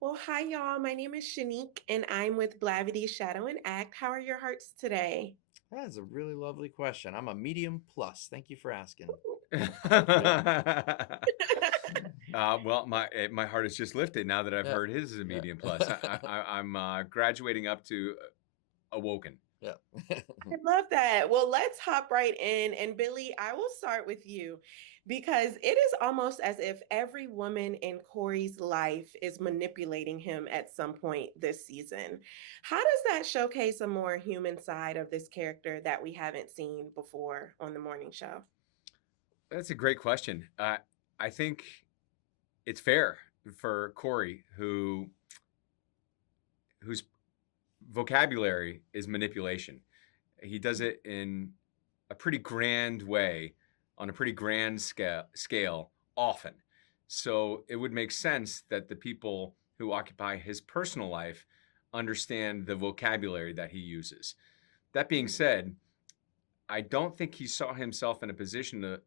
Well, hi, y'all. My name is Shanique, and I'm with Blavity Shadow and Act. How are your hearts today? That is a really lovely question. I'm a medium plus. Thank you for asking. Yeah. Well, my heart is just lifted now that I've Yeah. heard his is a Yeah. medium plus. I'm graduating up to awoken. Yeah. I love that. Well, let's hop right in. And Billy, I will start with you because it is almost as if every woman in Corey's life is manipulating him at some point this season. How does that showcase a more human side of this character that we haven't seen before on the morning show? That's a great question. I think it's fair for Corey, whose vocabulary is manipulation. He does it in a pretty grand way, on a pretty grand scale often. So it would make sense that the people who occupy his personal life understand the vocabulary that he uses. That being said, I don't think he saw himself in a position of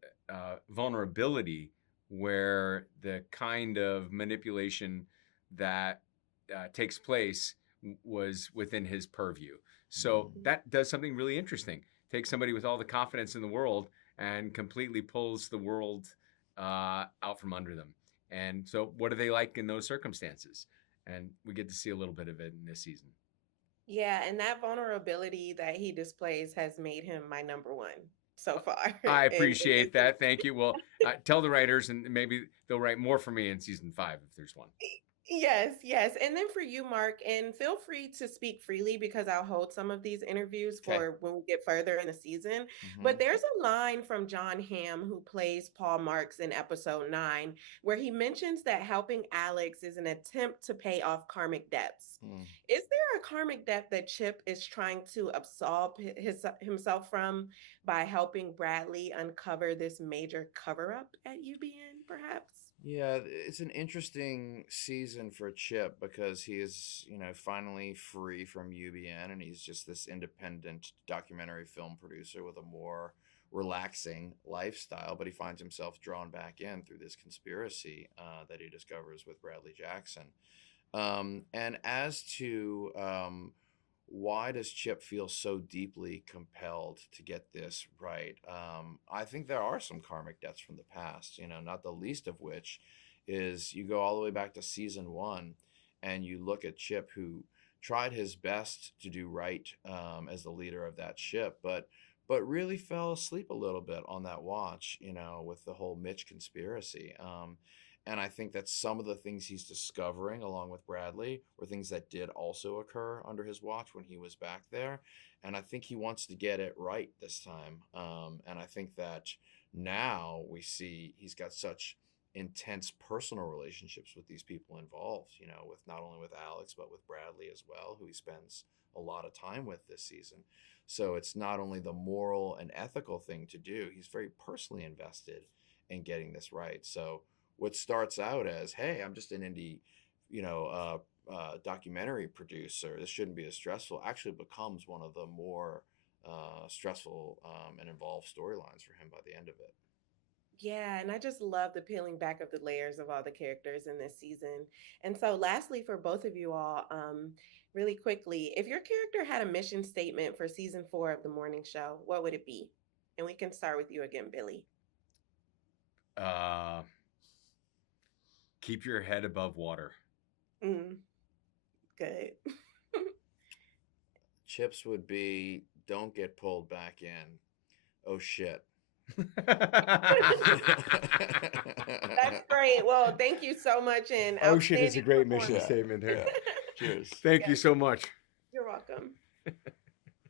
vulnerability where the kind of manipulation that takes place was within his purview. So Mhm. that does something really interesting. Takes somebody with all the confidence in the world and completely pulls the world out from under them. And so, what are they like in those circumstances? And we get to see a little bit of it in this season. Yeah, and that vulnerability that he displays has made him my number one so far I in this appreciate that. season. Thank you. Well, tell the writers, and maybe they'll write more for me in season 5 if there's one. Yes, yes. And then for you, Mark, and feel free to speak freely because I'll hold some of these interviews Okay. for when we get further in the season. But Hmm. there's a line from John Hamm, who plays Paul Marks in episode 9, where he mentions that helping Alex is an attempt to pay off karmic debts. Is there a karmic debt that Chip is trying to absolve himself from by helping Bradley uncover this major cover up at UBN, perhaps? Yeah, it's an interesting season for Chip because he is, finally free from UBN and he's just this independent documentary film producer with a more relaxing lifestyle. But he finds himself drawn back in through this conspiracy that he discovers with Bradley Jackson. And as to why does Chip feel so deeply compelled to get this right? I think there are some karmic debts from the past, not the least of which is you go all the way back to season 1 and you look at Chip, who tried his best to do right as the leader of that ship, but really fell asleep a little bit on that watch, with the whole Mitch conspiracy. And I think that some of the things he's discovering along with Bradley were things that did also occur under his watch when he was back there. And I think he wants to get it right this time. And I think that now we see he's got such intense personal relationships with these people involved, with not only with Alex, but with Bradley as well, who he spends a lot of time with this season. So it's not only the moral and ethical thing to do, he's very personally invested in getting this right. So what starts out as, hey, I'm just an indie, documentary producer, this shouldn't be as stressful, actually becomes one of the more stressful and involved storylines for him by the end of it. Yeah, and I just love the peeling back of the layers of all the characters in this season. And so, lastly, for both of you all, really quickly, if your character had a mission statement for season 4 of the morning show, what would it be? And we can start with you again, Billy. Uh, keep your head above water. Mm, good. Chips would be don't get pulled back in. Oh shit. That's great. Well, thank you so much and Oh shit is a outstanding great mission performance. Yeah, statement here. yeah. Cheers. Thank you Yes, so much. you're welcome.